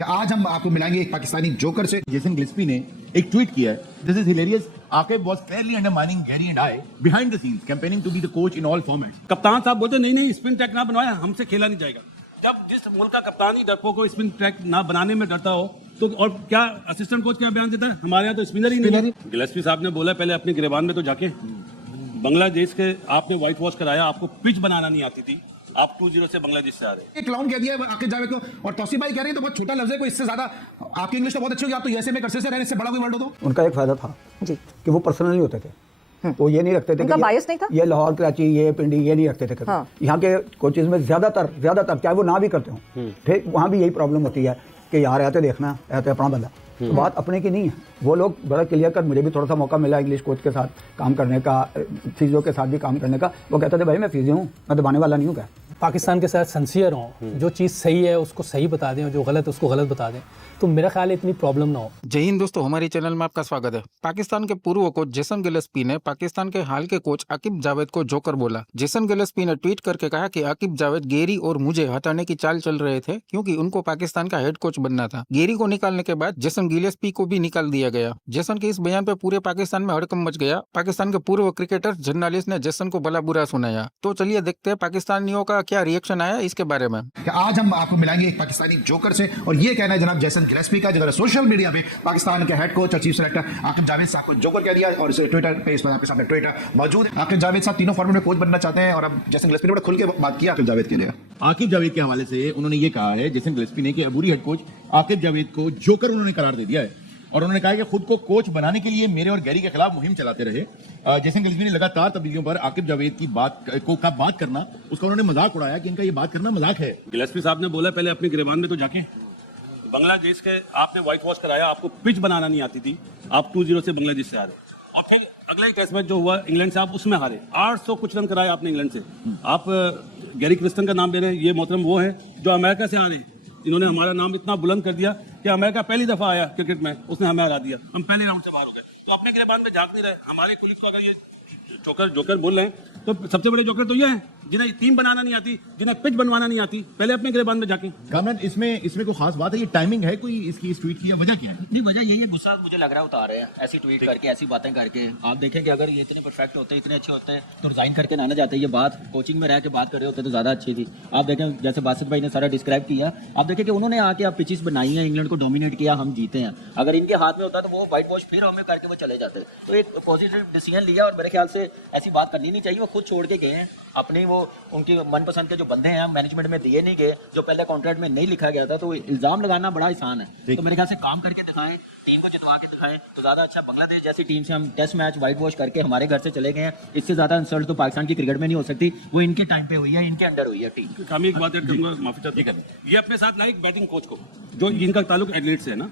आज हम आपको मिलाएंगे एक पाकिस्तानी जोकर से। जेसन गिलेस्पी ने एक ट्वीट किया है, this is hilarious, Aqib was fairly undermining Gary and I behind the scenes campaigning to be the coach in all formats. कप्तान साहब बोलते नहीं स्पिन ट्रैक ना बनवाया, हमसे खेला नहीं जाएगा। जब जिस मुल्क का कप्तान ही डरपोक को स्पिन ट्रैक ना बनाने में डरता हो तो और क्या असिस्टेंट कोच क्या बयान देता है, हमारे यहाँ तो स्पिनर ही नहीं। गिलेस्पी साहब ने बोला पहले अपने गिरेबान में तो जाके बांग्लादेश के आपने व्हाइट वॉश कराया, आपको पिच बनाना नहीं आती थी, आप 2-0 से बांग्लादेश से आ रहे हैं। एक क्लाउन कह दिया है आकिब जावेद को, और तौसीफ भाई कह रहे हैं तो बहुत छोटा लफ्ज है, कोई इससे ज्यादा आपकी इंग्लिश तो बहुत अच्छी होगी, आप तो यूएसए में करसे से रहे, इससे बड़ा कोई वर्ड हो तो। उनका एक फायदा था जी कि वो पर्सनल नहीं होते थे, तो ये नहीं रखते थे, उनका बायस नहीं था, ये लाहौर कराची ये पिंडी ये नहीं रखते थे कभी। हाँ। यहाँ के कोचेज में ज्यादातर चाहे वो ना भी करते हों, ठीक वहाँ भी यही प्रॉब्लम होती है कि यार ऐसे देखना ऐसे अपना बंदा, तो बात अपने की नहीं है। वो लोग बड़ा क्लियर कर, मुझे भी थोड़ा सा मौका मिला इंग्लिश कोच के साथ काम करने का, फिजियो के साथ भी काम करने का, वो कहते थे भाई मैं फिजियो हूँ, मैं दबाने वाला नहीं हूँ। क्या पाकिस्तान के साथ सिंसियर हों, जो चीज़ सही है उसको सही बता दें और जो गलत है उसको गलत बता दें, तो मेरा ख्याल है इतनी प्रॉब्लम ना हो। जय हिंद दोस्तों, हमारे चैनल में आपका स्वागत है। पाकिस्तान के पूर्व कोच जेसन गिलेस्पी ने पाकिस्तान के हाल के कोच आकिब जावेद को जोकर बोला। जेसन गिलेस्पी ने ट्वीट करके कहा कि आकिब जावेद गेरी और मुझे हटाने की चाल चल रहे थे क्योंकि उनको पाकिस्तान का हेड कोच बनना था। गेरी को निकालने के बाद जेसन गिलेस्पी को भी निकाल दिया गया। जेसन के इस बयान पर पूरे पाकिस्तान में हड़कंप मच गया। पाकिस्तान के पूर्व क्रिकेटर जर्नलिस्ट ने जेसन को भला बुरा सुनाया। तो चलिए देखते हैं पाकिस्तानियों का क्या रिएक्शन आया इसके बारे में। आज हम आपको मिलाएंगे एक पाकिस्तानी जोकर से, और ये कहना है जनाब जेसन गिलेस्पी का, जो सोशल मीडिया पे पाकिस्तान के हेड कोच और चीफ सेलेक्टर आकिब जावेद साहब को जोकर कह दिया, और ट्विटर पे इस पर आपके सामने ट्विटर मौजूद है। आकिब जावेद साहब तीनों फॉर्मेट में कोच बनना चाहते हैं, और अब जेसन गिलेस्पी ने बड़ा खुल के बात किया आकिब जावेद के लिए। आकिब जावेद के हवाले से उन्होंने ये कहा है जेसन गिलेस्पी ने कि अबूरी हेड कोच आकिब जावेद को जोकर उन्होंने करार दे दिया है, और उन्होंने कहा कि खुद को कोच बनाने के लिए मेरे और गैरी के खिलाफ मुहिम चलाते रहे। जेसन गिलेस्पी ने लगातार तब्दीलियों पर आकिब जावेद की बात करना, उसका उन्होंने मजाक उड़ाया कि इनका ये बात करना मजाक है। गिलेस्पी साहब ने बोला पहले अपने गिरेबान में तो जाके बांग्लादेश के आपने व्हाइट वॉश कराया, आपको पिच बनाना नहीं आती थी, आप 2-0 से बांग्लादेश से आ रहे हैं। और फिर अगला ही टेस्ट मैच जो हुआ इंग्लैंड से, आप उसमें हारे, 800 कुछ रन कराए आपने इंग्लैंड से। आप गैरी क्रिस्टन का नाम ले रहे हैं, ये मोहतरम वो है जो अमेरिका से आ रहे हैं, इन्होंने हमारा नाम इतना बुलंद कर दिया कि अमेरिका पहली दफा आया क्रिकेट में, उसने हमें हरा दिया, हम पहले राउंड से बाहर हो गए। तो अपने गिरेबान में झांक नहीं रहे। हमारे कुलीग को अगर ये जोकर बोल रहे हैं तो सबसे बड़े जोकर तो ये हैं जिन्हें टीम बनाना नहीं आती, जिन्हें पिच बनवाना नहीं आती, पहले अपने गिरेबान में जाके। कामरान, इसमें कोई खास बात है, ये टाइमिंग है कोई इसकी, इस ट्वीट की वजह क्या है? नहीं, वजह यही है, गुस्सा मुझे लग रहा है उतार रहे हैं ऐसी ट्वीट करके, ऐसी बातें करके। आप देखें कि अगर ये इतने परफेक्ट होते हैं, इतने अच्छे होते हैं, तो रिजाइन करके ना जाते। ये बात कोचिंग में रह के बात कर रहे होते तो ज्यादा अच्छी थी। आप देखें जैसे बासित भाई ने सारा डिस्क्राइब किया, आप देखें कि उन्होंने आके आप पिचेस बनाई हैं, इंग्लैंड को डोमिनेट किया, हम जीते हैं। अगर इनके हाथ में होता तो वो व्हाइट वॉश फिर हमें करके वो चले जाते। तो एक पॉजिटिव डिसीजन लिया, और मेरे ख्याल से ऐसी बात करनी नहीं चाहिए। वो खुद छोड़ के गए हैं अपनी, वो उनकी मनपसंद के जो बंदे हैं मैनेजमेंट में दिए नहीं गए, जो पहले कॉन्ट्रैक्ट में नहीं लिखा गया था, तो इल्जाम लगाना बड़ा आसान है। तो मेरे ख्याल से काम करके दिखाएं, टीम को जितवा के दिखाएं तो ज्यादा अच्छा। बांग्लादेश जैसी टीम से हम टेस्ट मैच व्हाइट वॉश करके हमारे घर से चले गए हैं, इससे ज्यादा इंसल्ट तो पाकिस्तान की क्रिकेट में नहीं हो सकती। वो इनके टाइम पे हुई है, इनके अंडर हुई है टीम। हम एक बात करूंगा, माफी चाहता हूं, ये अपने साथ लाए एक बैटिंग कोच को, जो इनका ताल्लुक एडलेट से है ना,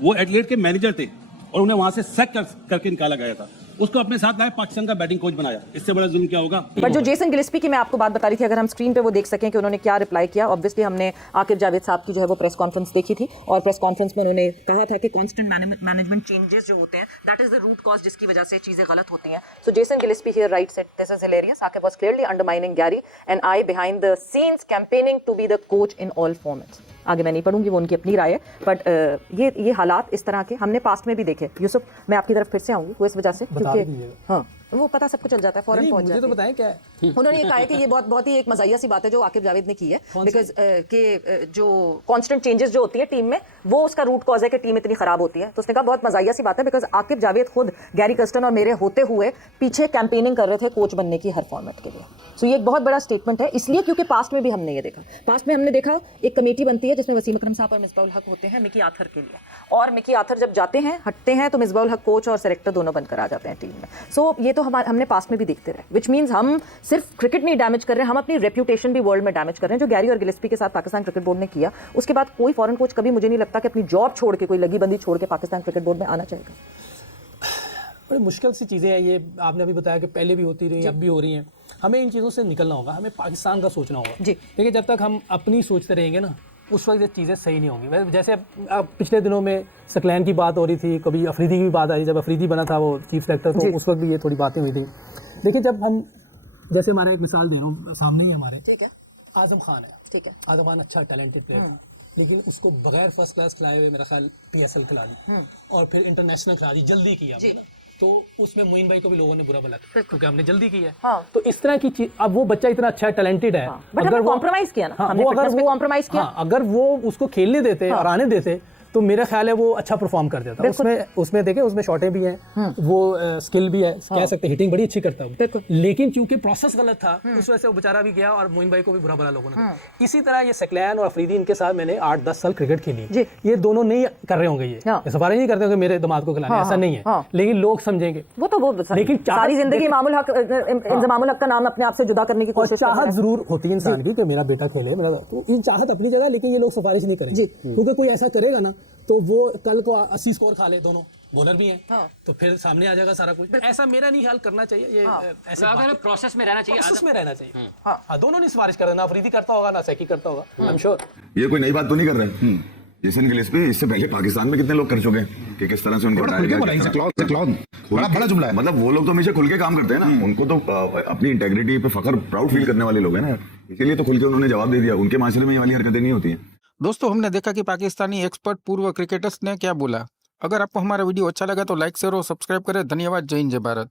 वो एडलेट के मैनेजर थे और उन्हें वहां से सैक करके निकाला गया था, उसको अपने साथ लाए, पाकिस्तान का बैटिंग कोच बनाया। इससे बड़ा जुल्म क्या होगा? पर जो जेसन गिलेस्पी की मैं आपको बात बता रही थी, अगर हम स्क्रीन पे वो देख सकें कि उन्होंने क्या रिप्लाई किया। ऑब्वियसली हमने आकिब जावेद साहब की जो है वो प्रेस कॉन्फ्रेंस देखी थी, और प्रेस कॉन्फ्रेंस में उन्होंने कहा था कि कांस्टेंट मैनेजमेंट चेंजेस जो होते हैं, that is the root cause जिसकी वजह से चीजें गलत होती हैं। So Jason Gillespie here right said this is hilarious, Aqib was clearly undermining Gary and I behind the scenes campaigning to be the coach in all formats. आगे मैं नहीं पढ़ूंगी, वो उनकी अपनी राय है, बट ये हालात इस तरह के हमने पास्ट में भी देखे। यूसुफ, मैं आपकी तरफ फिर से आऊंगी वो इस वजह से क्योंकि हाँ वो पता सबको चल जाता है, फौरन पहुंच जाता है। मुझे तो बताएं क्या है। उन्होंने ये कहा है कि ये बहुत ही एक मजाया सी बात है जो आकिब जावेद ने की है, बिकॉज के जो कांस्टेंट चेंजेस जो होती है टीम में, वो उसका रूट कॉज है कि टीम इतनी खराब होती है। तो उसने कहा बहुत मजाया सी बात है, बिकॉज आकिब जावेद खुद गैरी कर्स्टन और मेरे होते हुए पीछे कैंपेनिंग कर रहे थे कोच बनने की हर फॉर्मेट के लिए। सो ये एक बहुत बड़ा स्टेटमेंट है, इसलिए क्योंकि पास्ट में भी हमने ये देखा। पास्ट में हमने देखा एक कमेटी बनती है जिसमें वसीम अकरम साहब और मिसबाउल हक होते हैं मिकी आथर के लिए, और मिकी आथर जब जाते हैं हटते हैं तो मिसबाउल हक कोच और सेलेक्टर दोनों बनकर आ जाते हैं टीम में। सो ये तो हमने पास्ट में भी देखते रहे, विच मीन्स हम सिर्फ क्रिकेट नहीं डैमेज कर रहे हैं, हम अपनी रेप्यूटेशन भी वर्ल्ड में डैमेज कर रहे हैं, जो गैरी और गिलेस्पी के साथ पाकिस्तान क्रिकेट बोर्ड ने किया। उसके बाद कोई फॉरेन कोच कभी, मुझे नहीं लगता कि अपनी जॉब छोड़ के, कोई लगी बंदी छोड़ के पाकिस्तान क्रिकेट बोर्ड में आना चाहेगा। बड़ी मुश्किल सी चीज़ें हैं ये, आपने अभी बताया कि पहले भी होती रही, अब भी हो रही हैं। हमें इन चीज़ों से निकलना होगा, हमें पाकिस्तान का सोचना होगा जी। देखिए जब तक हम अपनी सोचते रहेंगे ना, उस वक्त ये चीज़ें सही नहीं होंगी। जैसे पिछले दिनों में सकलैन की बात हो रही थी, कभी अफरीदी की बात आई, जब अफरीदी बना था वो चीफ सेलेक्टर, तो उस वक्त भी ये थोड़ी बातें हुई थी। देखिए जब हम, जैसे हमारा एक मिसाल दे रहा हूँ, सामने ही हमारे, ठीक है, आजम खान है, ठीक है, आजम खान अच्छा टैलेंटेड प्लेयर, लेकिन उसको बगैर फर्स्ट क्लास खिलाए हुए मेरा ख्याल PSL खिला दी और फिर इंटरनेशनल खिला दी, जल्दी किया हमने ना। तो उसमें मोइन भाई को भी लोगों ने बुरा बोला क्योंकि हमने जल्दी की है। तो इस तरह की चीज, अब वो बच्चा इतना अच्छा टैलेंटेड है, अगर वो कॉम्प्रोमाइज किया ना, हमने अगर वो कॉम्प्रोमाइज किया, अगर वो उसको खेलने देते और आने देते तो मेरा ख्याल है वो अच्छा परफॉर्म कर जाता। उसमें देखे, उसमें शॉटें भी हैं, वो स्किल भी है, कह सकते हैं हिटिंग बड़ी अच्छी करता है, लेकिन चूंकि प्रोसेस गलत था उस वजह से वो बेचारा भी गया और मोइन भाई को भी बुरा भला लोगों ने। इसी तरह ये सकलैन और अफरीदी, इनके साथ मैंने 8-10 साल क्रिकेट खेली, ये दोनों नहीं कर रहे होंगे, ये सिफारिश नहीं करते होंगे मेरे दिमाग को खिलाने, ऐसा नहीं है, लेकिन लोग समझेंगे वो लेकिन सारी जिंदगी इमामुल हक का नाम अपने आप से जुदा करने की कोशिश चाहत जरूर होती है इंसान की कि मेरा बेटा खेले, मेरा, तो इन चाहत अपनी जगह, लेकिन ये लोग सिफारिश नहीं करेंगे क्योंकि कोई ऐसा करेगा ना तो वो कल को 80 स्कोर खा ले, दोनों बॉलर भी हैं, तो फिर सामने आ जाएगा सारा कुछ। ऐसा मेरा नहीं ख्याल करना चाहिए, ये ऐसे प्रोसेस में रहना चाहिए, प्रोसेस में रहना चाहिए। हाँ, दोनों नहीं सिफारिश कर रहे, ना अफरीदी करता होगा ना सैकी करता होगा, आई एम श्योर। ये कोई नई बात तो नहीं कर रहे। जेसन गिलेस्पी इससे पहले पाकिस्तान में कितने लोग कर चुके हैं कि किस तरह से उनको हटाया गया। बड़ा जुमला है। मतलब वो लोग तो हमेशा खुल के काम करते हैं ना, उनको तो अपनी इंटेग्रिटी पे फख्र, प्राउड फील करने वाले लोग हैं ना, इसीलिए तो खुल के उन्होंने जवाब दे दिया। उनके माशरे में ये वाली हरकतें नहीं होती हैं। दोस्तों, हमने देखा कि पाकिस्तानी एक्सपर्ट पूर्व क्रिकेटर्स ने क्या बोला। अगर आपको हमारा वीडियो अच्छा लगा तो लाइक शेयर और सब्सक्राइब करें। धन्यवाद। जय हिंद, जय भारत।